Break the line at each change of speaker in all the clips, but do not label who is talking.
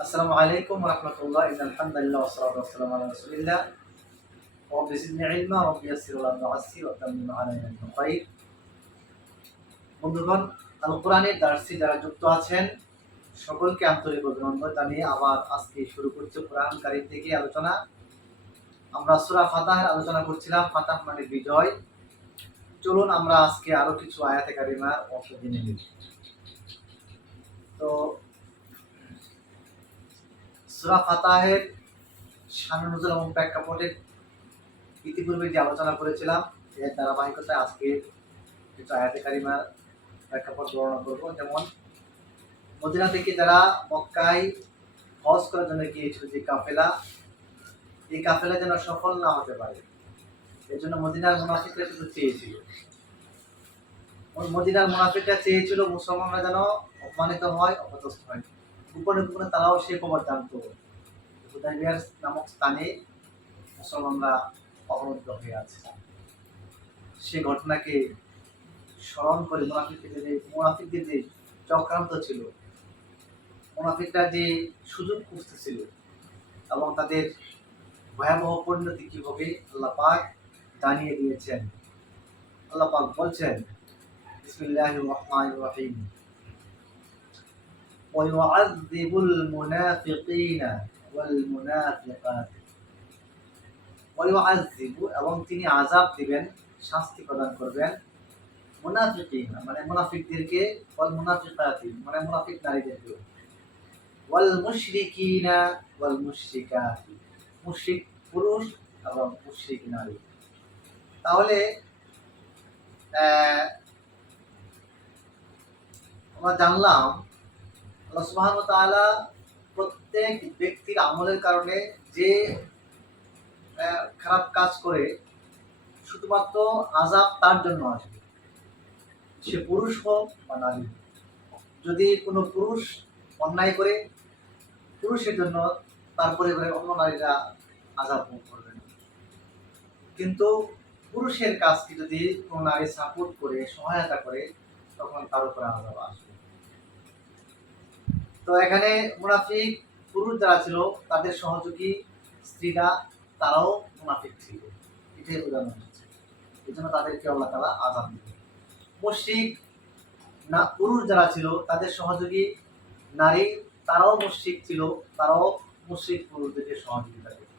আসসালামু আলাইকুম রহমতুল্লাহ ইন আলহামদুলিল্লাহ ওয়াসসালাতু ওয়াসসালামু আলা রাসূলিল্লাহ رب زدني علما رب يسر ولا تعسر وتمم علينا بالخير বন্ধুগণ আল কোরআনের দার্সি যারা যুক্ত আছেন সকলকে আন্তরিক অভিনন্দন জানিয়ে আবার আজকে শুরু করছি কোরআন কারিম থেকে আলোচনা আমরা সূরা ফাতাহের আলোচনা করছিলাম ফাতাহ মানে বিজয় চলুন আমরা আজকে আরো কিছু আয়াতে কারিমার অর্থ জেনে নিই তো সুরা ফাতাহের শানুজুল এবং প্রেক্ষাপটের ইতিপূর্বে যে আলোচনা করেছিলাম, এর ধারাবাহিকতায় আজকে কিছু আয়াতে কারিমার প্রেক্ষাপট বর্ণনা করব। যেমন, মদিনা থেকে যারা মক্কায় হজ করার জন্য গিয়েছিল, যে কাফেলা, এই কাফেলা যেন সফল না হতে পারে, এর জন্য মদিনার মুনাফিকরা কিন্তু চেয়েছিল। মদিনার মুনাফিকরা চেয়েছিল মুসলমানরা যেন অপমানিত হয়, অপদস্থ হয়। গোপনে গোপনে তারাও সে খবর জানতো। হুদাইবিয়ার নামক স্থানে মুসলমানরা অবরুদ্ধ হয়ে আছে। সে ঘটনাকে স্মরণ করে মুনাফিকদের যে মুনাফিকদের যে চক্রান্ত ছিল, মুনাফিকরা যে সুযোগ খুঁজতেছিল এবং তাদের ভয়াবহ পরিণতি কি হবে আল্লাহ পাক জানিয়ে দিয়েছেন। আল্লাহ পাক বলছেন, বিসমিল্লাহির রহমানির রহিম। ويعذب المنافقين والمنافقات ويعذب এবং তিনি আযাব দিবেন শাস্তি প্রদান করবেন মুনাফিকিন মানে মুনাফিকদেরকে ওয়াল মুনাফিকাতি মানে মুনাফিক নারীদেরকে ওয়াল মুশরিকিনা ওয়াল মুশরিকাতি মুশরিক পুরুষ এবং মুশরিক নারী তাহলে আহ, আমরা জানলাম প্রত্যেক ব্যক্তির আমলের কারণে যে খারাপ কাজ করে, শুধুমাত্র আজাব তার জন্য আসবে। সে পুরুষ হোক বা নারী। যদি কোনো পুরুষ অন্যায় করে পুরুষের জন্য, তার পরিবারের অন্য নারীরা আজাব ভোগ করবে না। কিন্তু পুরুষের কাজকে যদি কোনো নারী সাপোর্ট করে, সহায়তা করে, তখন তার উপরে আজাব আসবে। তো এখানে মুনাফিক পুরুষ যারা ছিল, তাদের সহযোগী স্ত্রীরা, তারাও মুনাফিক ছিল। এটাই বোঝানো হচ্ছে। এই জন্য তাদেরকে আল্লাহ তালা আজাদ দিবে মুশরিক না, পুরুষ যারা ছিল, তাদের সহযোগী নারী, তারাও মুশরিক ছিল, তারাও মুশরিক পুরুষদেরকে সহযোগিতা করত।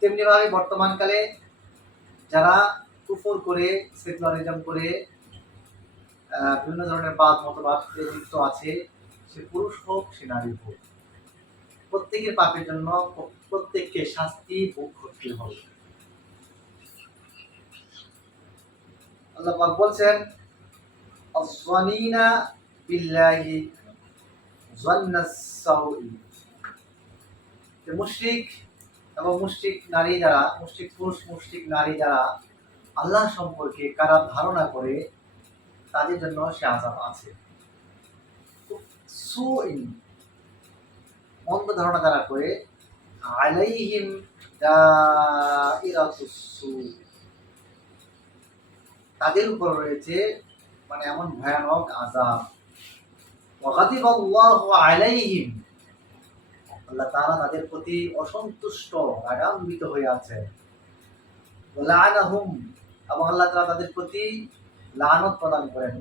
তেমনি ভাবে বর্তমানকালে যারা কুফর করে, সেকুলারিজম করে বিভিন্ন ধরনের বাদ মতবাদ যুক্ত আছে সে পুরুষ হোক, সে নারী হোক। প্রত্যেকের পাপের জন্য প্রত্যেককে শাস্তি ভোগ করতে হবে। আল্লাহ বলছেন বিল্লাহি মুশরিক এবং মুশরিক নারী মুশরিক পুরুষ, মুশরিক নারী আল্লাহ সম্পর্কে কারা ধারণা করে, তাদের জন্য সে আযাব আছে। মন্দ ধারণা করে, আলাইহিম তাদের উপর রয়েছে মানে এমন ভয়ানক আল্লাহু আলাইহিম। আল্লাহ তাদের প্রতি অসন্তুষ্ট, রাগান্বিত হয়ে আছে লাআনাহুম। এবং আল্লাহ তাদের প্রতি লানত প্রদান করেন।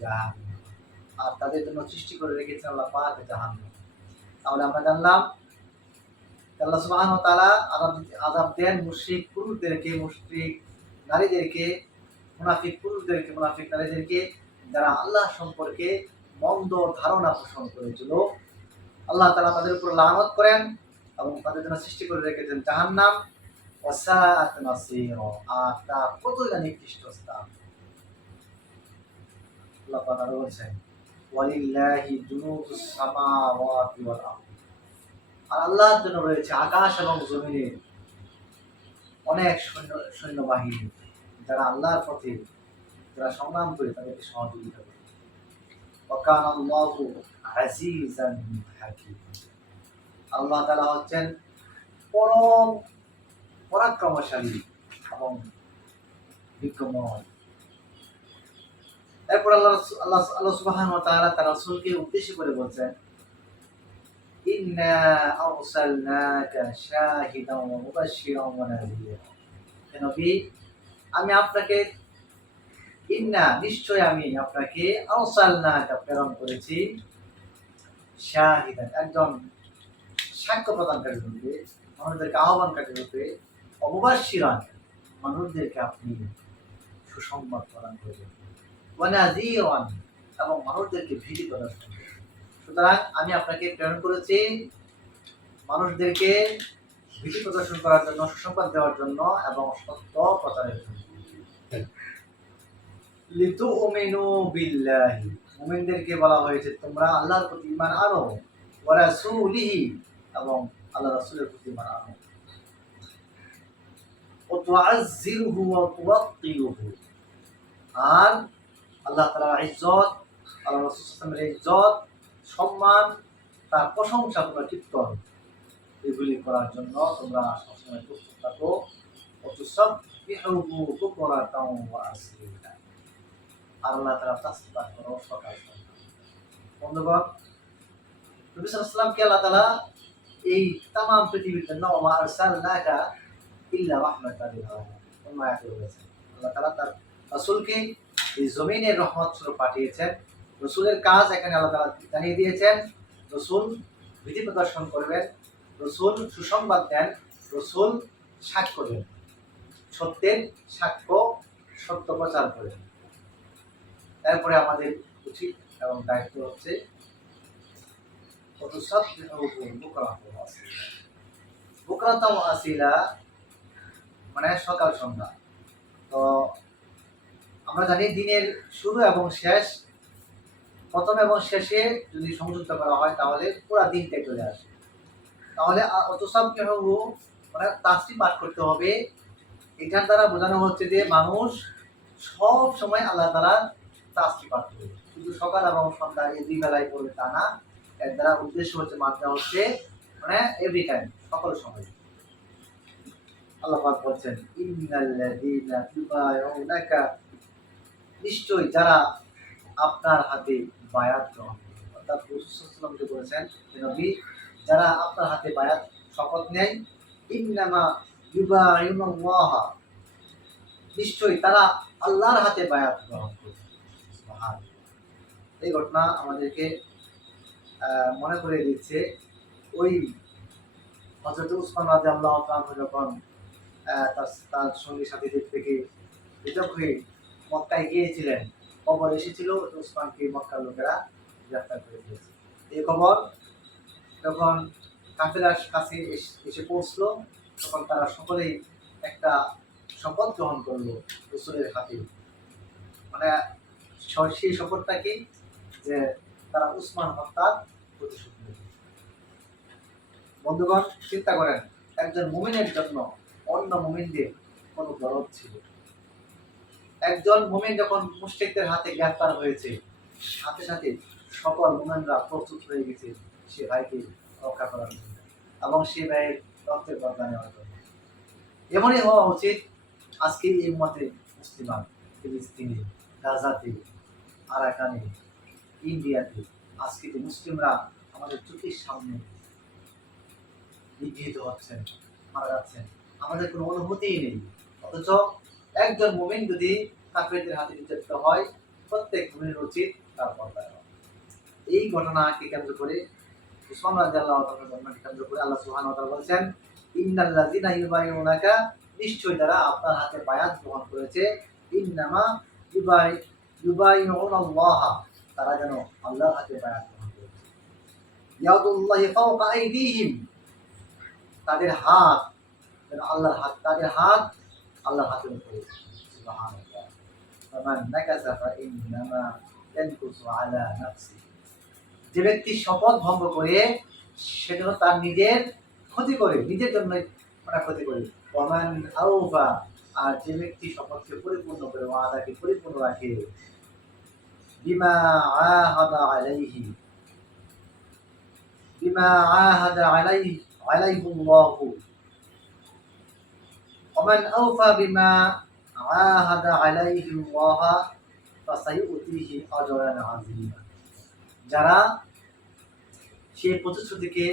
জাহান্নাম। আর তাদের জন্য সৃষ্টি করে রেখেছেন আল্লাহ পাক জাহান্নাম। তাহলে আমরা জানলাম, আল্লাহ সুবহানাহু ওয়া তাআলা আযাব আযাব দেন মুশরিক পুরুষদেরকে, মুশরিক নারীদেরকে, মুনাফিক পুরুষদেরকে, মুনাফিক নারীদেরকে যারা আল্লাহ সম্পর্কে মন্দ ধারণা পোষণ করেছিল। আল্লাহ তাআলা তাদের উপর লানত করেন এবং তাদের জন্য সৃষ্টি করে রেখেছেন ওয়াসাআত মাসীরা, আর তা কতই না নিকৃষ্ট স্থান। আল্লাহ আরও বলছেন ওয়ালিল্লাহি সামাওয়াতি ওয়াল আর আল্লাহর জন্য রয়েছে আকাশ এবং জমিনের অনেক সৈন্য, সৈন্যবাহিনী যারা আল্লাহর পথে যারা সংগ্রাম করে তাদেরকে সহযোগিতা করে। ওয়াকান আল্লাহু আজিজান আল্লাহ তাআলা হচ্ছেন পরম, পরাক্রমশালী এবং বিজ্ঞময় এরপর আল্লাহ আল্লাহ আল্লাহ সুবহানাহু ওয়া তার রাসূলকে উদ্দেশ্য করে বলছেন আমি আপনাকে নিশ্চয় আমি আপনাকে প্রেরণ করেছি, শাহিদান, একজন সাক্ষ্য প্রদানকারী রূপে, মানুষদেরকে আহ্বানকারী রূপে অববাসীরান মানুষদেরকে আপনি সুসংবাদ প্রদান করবেন ওয়ানাজিরান এবং মানুষদেরকে ভীতি প্রদান করবেন সুতরাং আমি আপনাকে প্রেরণ করেছি মানুষদেরকে ভীতি প্রদর্শন করার জন্য, সুসংবাদ দেওয়ার জন্য এবং সত্য প্রচারের জন্য। লিতু ওমেনু বিল্লাহি, মুমিনদেরকে বলা হয়েছে, তোমরা আল্লাহর প্রতি ইমান আনো, ওয়া রাসূলিহি এবং আল্লাহ রাসূলের প্রতি ইমান আনো। ও তুওয়াক্কিরুহু আর আল্লাহ তাআলার ইজ্জত, আল্লাহ রাসূল সাল্লাল্লাহু ইজ্জত, সম্মান, তার প্রশংসা তোমরা কীর্তন এগুলি করার জন্য তোমরা সবসময় প্রস্তুত থাকো। আর আল্লাহ তাআলা তাসবিহ করো সকাল বন্ধুগণ, নবী সাল্লাল্লাহু আল্লাহ তাআলা এই তামাম পৃথিবীর জন্য ওমা আরসালনাকা ইল্লা আয়াতে বলেছেন। আল্লাহ তাআলা তার রাসূলকে এই জমিনের রহমত স্বরূপ পাঠিয়েছেন। রসুলের কাজ এখানে আল্লাহ জানিয়ে দিয়েছেন, রসুল বিধি প্রদর্শন করবেন, রসুল সুসংবাদ দেন, রসুল সাক্ষ্য দেন। সত্যের সাক্ষ্য, সত্য প্রচার করেন। এরপরে আমাদের উচিত এবং দায়িত্ব হচ্ছে বুকরাতাম আসিলা মানে সকাল সন্ধ্যা। তো আমরা জানি দিনের শুরু এবং শেষ। প্রথম এবং শেষে যদি সংযুক্ত করা হয়, তাহলে পুরো দিনটা চলে আসে। তাহলে অতসব কেহু মানে তাসটি পাঠ করতে হবে। এটার দ্বারা বোঝানো হচ্ছে যে মানুষ সব সময় আল্লাহ তারা তাসটি পাঠ করবে শুধু সকাল এবং সন্ধ্যা এই দুই বেলায় পড়বে তা না। এর দ্বারা উদ্দেশ্য হচ্ছে, মাত্রা হচ্ছে মানে এভরি টাইম সকল সময়। আল্লাহ পাক বলছেন, ইন্নাল্লাযীনা ইউবায়ুনাকা নিশ্চয়ই যারা আপনার হাতে বায়াত গ্রহণ অর্থাৎ রসুলামকে বলেছেন নবী, যারা আপনার হাতে বায়াত শপথ নেয়, ইন্নামা ইউবায়ুনাল্লাহ নিশ্চয়ই তারা আল্লাহর হাতে বায়াত গ্রহণ করবে। এই ঘটনা আমাদেরকে মনে করে দিচ্ছে, ওই হজরত উসমান রাজা আল্লাহ যখন তার সঙ্গী সাথীদের থেকে পৃথক হয়ে মক্কায় গিয়েছিলেন। খবর এসেছিল, উসমানকে মক্কার লোকেরা গ্রেফতার করে দিয়েছে। এই খবর যখন কাফেলার কাছে এসে পৌঁছলো, তখন তারা সকলেই একটা শপথ গ্রহণ করল রসুলের হাতে। মানে সেই শপথটা কি যে তারা উসমান হত্যার প্রতিশোধ বন্ধুগণ, চিন্তা করেন, একজন মুমিনের জন্য অন্য মুমিনদের কোনো দরদ ছিল। একজন মুমিন যখন মুশরিকদের হাতে গ্রেফতার হয়েছে, সাথে সাথে সকল মুমিনরা প্রস্তুত হয়ে গেছে সে ভাইকে রক্ষা করার জন্য এবং সে ভাইয়ের রক্তের বদলা নেওয়ার জন্য। এমনই হওয়া উচিত আজকে এই মতে মুসলিমান, ফিলিস্তিনে, গাজাতে, আরাকানে, ইন্ডিয়াতে আজকে যে মুসলিমরা আমাদের চোখের সামনে নিগৃহীত হচ্ছেন, মারা যাচ্ছেন, আমাদের কোনো অনুভূতিই নেই। অথচ একজন মুমিন যদি কাফেরদের হাতে নির্যাতিত হয়, প্রত্যেক মুমিনের উচিত তার হওয়া। এই ঘটনাকে কেন্দ্র করে উসমান রাদিয়াল্লাহু তাআলার ঘটনাকে কেন্দ্র করে আল্লাহ তাআলা বলেছেন, ইন্নাল্লাযিনা ইউবাইউনাকা নিশ্চয় যারা আপনার হাতে বায়াত গ্রহণ করেছে ইন্নামা ইউবাই, ইউবাইউনাল্লাহ, তারা যেন আল্লাহর হাতে বায়াত গ্রহণ করেছে ইয়াদুল্লাহি ফাওকা আইদিহিম, তাদের হাত, যেন আল্লাহর হাত, তাদের হাত আল্লাহর হাতের নাফসি যে ব্যক্তি শপথ ভঙ্গ করে সেজন্য তার নিজের ক্ষতি করে নিজের জন্য মানে ক্ষতি করে আর যে ব্যক্তি শপথকে পরিপূর্ণ করে ওয়াদাকে পরিপূর্ণ রাখে বিমা আহাদা আলাইহি বিমা আহাদা আলাইহি আলাইহুল্লাহু ومن أوفى بما عاهد عليه الله فسيؤتيه أجرا عظيما যারা সেই প্রতিশ্রুতিকে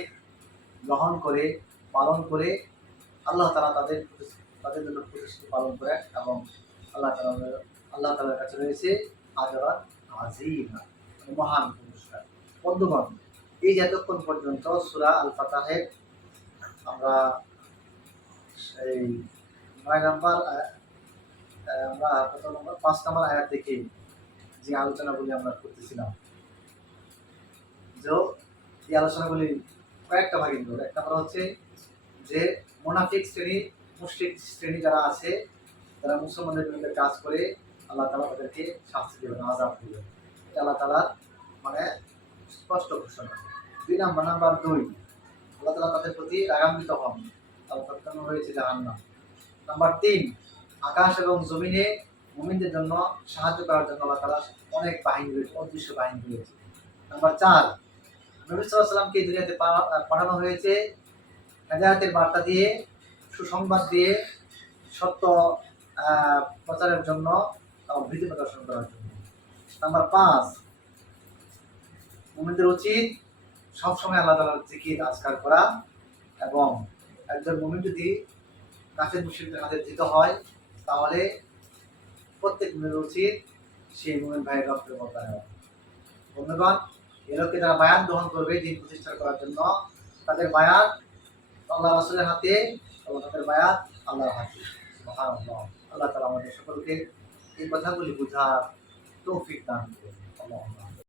গ্রহণ করে পালন করে আল্লাহ তালা তাদের প্রতিশ্রু- তাদের জন্য প্রতিশ্রুতি পালন করে এবং আল্লাহ তালা আল্লাহ তালার কাছে রয়েছে আজরা আজিমা মানে মহান পুরস্কার বন্ধুগণ এই যে এতক্ষণ পর্যন্ত সুরা আল ফাতাহের আমরা এই নয় নাম্বার আমরা কত নম্বর, পাঁচ নম্বর আয়াত থেকে যে আলোচনাগুলি আমরা করতেছিলাম। যে এই আলোচনাগুলি কয়েকটা ভাগে নিল এক নম্বর হচ্ছে যে মোনাফিক শ্রেণি, মুশরিক শ্রেণি যারা আছে, তারা মুসলমানদের বিরুদ্ধে কাজ করে আল্লাহ তালা তাদেরকে শাস্তি দেবেন আজাব দেবেন। আল্লাহ তালার মানে স্পষ্ট ঘোষণা। দুই নাম্বার নাম্বার দুই, আল্লাহ তালা তাদের প্রতি রাগান্বিত হন। তার হয়েছে জাহান্নাম। নাম্বার তিন, আকাশ এবং জমিনে মুমিনদের জন্য সাহায্য করার জন্য আল্লাহ তালা অনেক বাহিনী রয়েছে, অদৃশ্য বাহিনী রয়েছে। নাম্বার চার, নবী সাল্লামকে দুনিয়াতে পাঠানো হয়েছে হেদায়তের বার্তা দিয়ে, সুসংবাদ দিয়ে, সত্য প্রচারের জন্য ভীতি প্রদর্শন করার জন্য। নাম্বার পাঁচ, মুমিনদের উচিত সবসময় আল্লাহ তালার জিকির আজকার করা এবং একজন মুমিন যদি কাফের মুশরিকদের হাতে দিতে হয়, তাহলে প্রত্যেক মুমিনের উচিত সেই মুমিন ভাইয়ের রক্তের বদলা নেওয়া। বন্ধুগণ এরকে যারা বায়াত গ্রহণ করবে, দিন প্রতিষ্ঠা করার জন্য, তাদের বায়াত আল্লাহ রাসুলের হাতে এবং তাদের বায়াত আল্লাহর হাতে। আল্লাহ তালা আমাদের সকলকে এই কথাগুলি বোঝার তৌফিক দান করুন। আল্লাহ